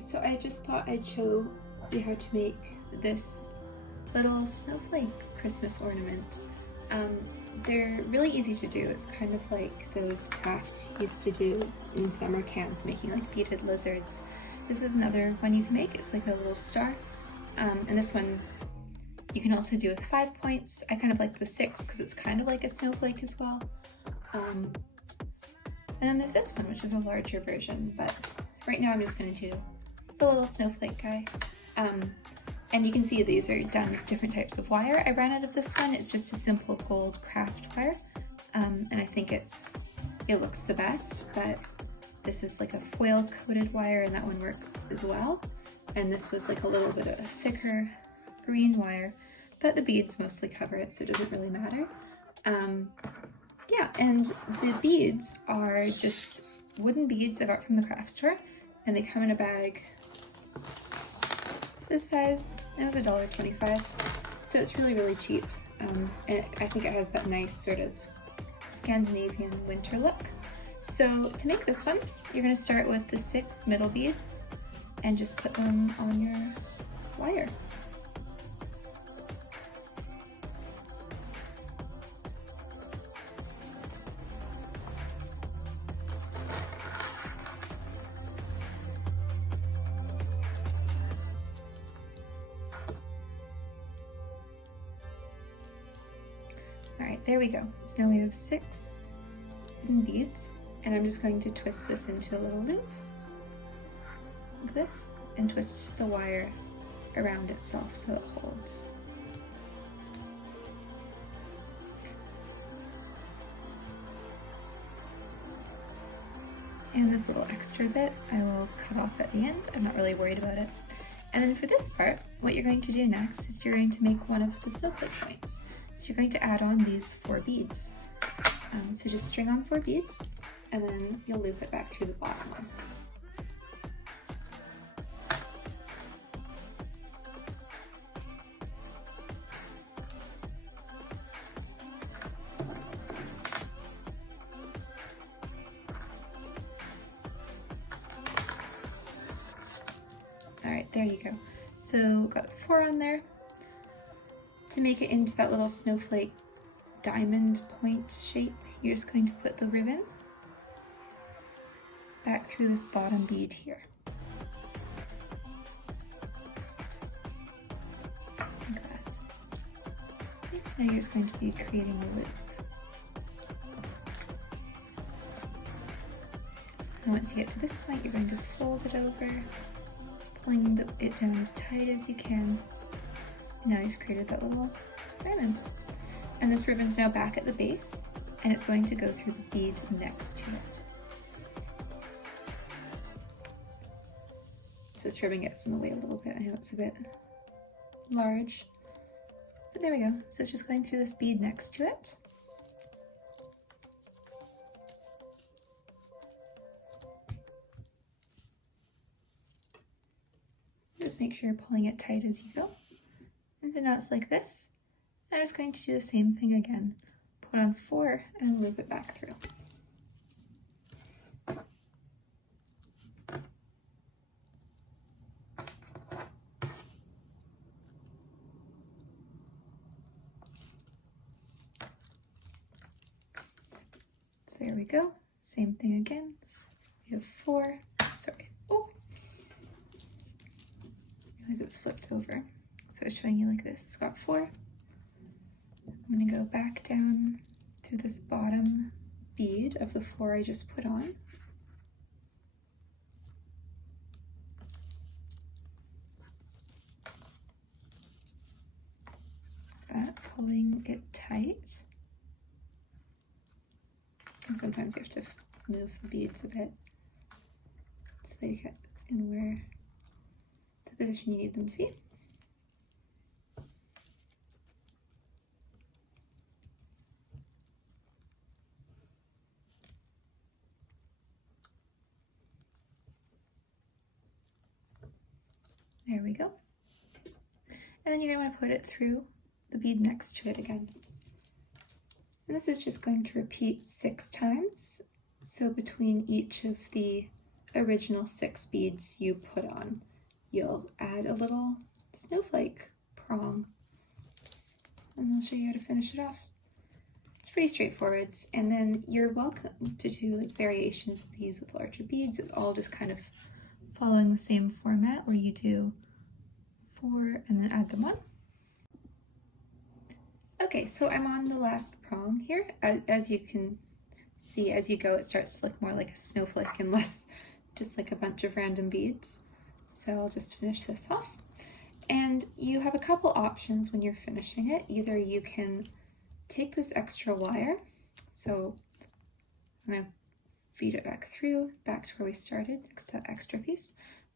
so I just thought I'd show you how to make this little snowflake Christmas ornament. They're really easy to do. It's kind of like those crafts you used to do in summer camp, making like beaded lizards. This is another one you can make. It's like a little star. And this one you can also do with 5 points. I kind of like the 6 because it's kind of like a snowflake as well. And then there's this one, which is a larger version, but right now I'm just going to do the little snowflake guy. And you can see these are done with different types of wire. I ran out of this one. It's just a simple gold craft wire. And I think it looks the best, but this is like a foil coated wire and that one works as well. And this was like a little bit of a thicker green wire, but the beads mostly cover it, so it doesn't really matter. Yeah, and the beads are just wooden beads I got from the craft store, and they come in a bag this size. It was $1.25, so it's really, really cheap. And I think it has that nice sort of Scandinavian winter look. So to make this one, you're going to start with the 6 middle beads and just put them on your wire. Alright, there we go. So now we have 6 beads, and I'm just going to twist this into a little loop, like this, and twist the wire around itself so it holds. And this little extra bit I will cut off at the end. I'm not really worried about it. And then for this part, what you're going to do next is you're going to make one of the snowflake points. So you're going to add on these 4 beads. So just string on 4 beads, and then you'll loop it back through the bottom one. All right, there you go. So got 4 on there. To make it into that little snowflake diamond point shape, you're just going to put the ribbon back through this bottom bead here. Like that. Okay, so now you're just going to be creating a loop. And once you get to this point, you're going to fold it over, pulling it down as tight as you can. Now you've created that little diamond. And this ribbon's now back at the base, and it's going to go through the bead next to it. So this ribbon gets in the way a little bit. I know it's a bit large, but there we go. So it's just going through this bead next to it. Just make sure you're pulling it tight as you go. And so now it's like this. I'm just going to do the same thing again. Put on 4 and loop it back through. So there we go. Same thing again. We have 4. Sorry. Oh! Realize it's flipped over. So it's showing you like this. It's got 4. I'm going to go back down through this bottom bead of the 4 I just put on. That, pulling it tight. And sometimes you have to move the beads a bit so they get in where the position you need them to be. There we go. And then you're going to want to put it through the bead next to it again. And this is just going to repeat 6 times. So between each of the original 6 beads you put on, you'll add a little snowflake prong. And I'll show you how to finish it off. It's pretty straightforward, and then you're welcome to do like variations of these with larger beads. It's all just kind of following the same format where you do 4 and then add them on. Okay, so I'm on the last prong here. As you can see, as you go, it starts to look more like a snowflake and less just like a bunch of random beads. So I'll just finish this off. And you have a couple options when you're finishing it. Either you can take this extra wire, so I'm gonna feed it back through, back to where we started, next to that extra piece.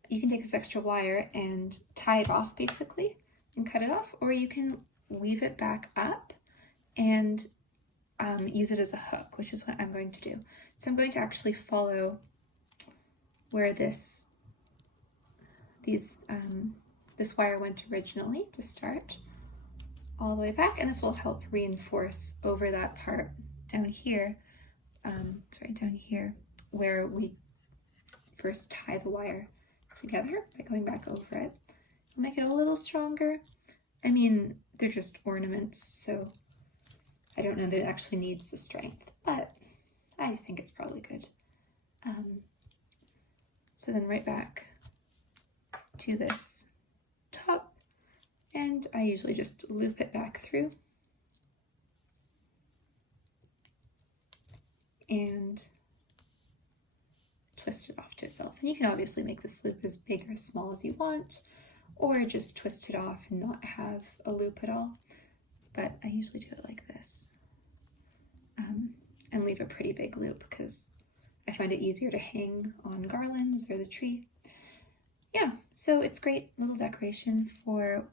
You can take this extra wire and tie it off basically and cut it off, or you can weave it back up and use it as a hook, which is what I'm going to do. So I'm going to actually follow where this wire went originally to start, all the way back, and this will help reinforce over that part down here, down here where we first tie the wire together by going back over it. Make it a little stronger. I mean, they're just ornaments, so I don't know that it actually needs the strength, but I think it's probably good. So then right back to this top, and I usually just loop it back through and twist it off to itself. And you can obviously make this loop as big or as small as you want, or just twist it off and not have a loop at all. But I usually do it like this, and leave a pretty big loop because I find it easier to hang on garlands or the tree. Yeah, so it's great little decoration for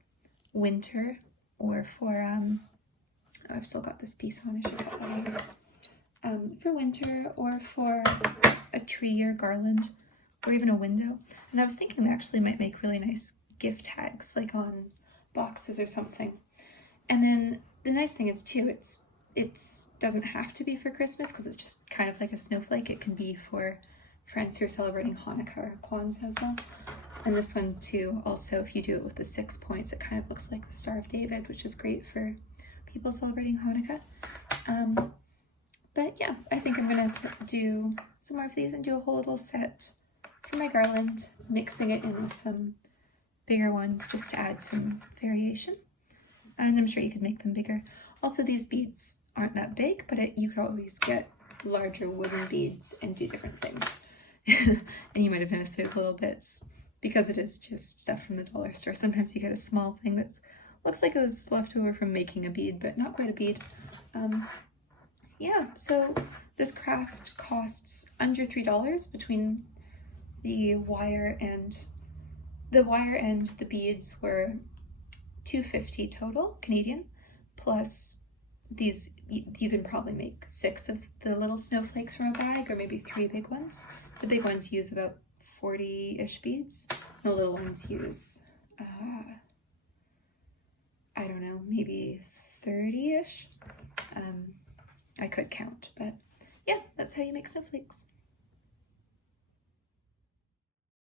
winter, or for, oh, I've still got this piece on, I should cut that out. For winter, or for a tree or garland, or even a window. And I was thinking they actually might make really nice gift tags, like on boxes or something. And then the nice thing is too, it doesn't have to be for Christmas because it's just kind of like a snowflake. It can be for friends who are celebrating Hanukkah or Kwanzaa as well. And this one too, also if you do it with the 6 points, it kind of looks like the Star of David, which is great for people celebrating Hanukkah. But yeah, I think I'm gonna do some more of these and do a whole little set for my garland, mixing it in with some bigger ones just to add some variation. And I'm sure you could make them bigger. Also, these beads aren't that big, but you could always get larger wooden beads and do different things. And you might have noticed there's little bits, because it is just stuff from the dollar store. Sometimes you get a small thing that looks like it was left over from making a bead, but not quite a bead. Yeah, so this craft costs under $3 between the wire and the beads were $2.50 total Canadian, plus these, you can probably make 6 of the little snowflakes from a bag, or maybe 3 big ones. The big ones use about 40-ish beads, and the little ones use, I don't know, maybe 30-ish. I could count, but yeah, that's how you make snowflakes.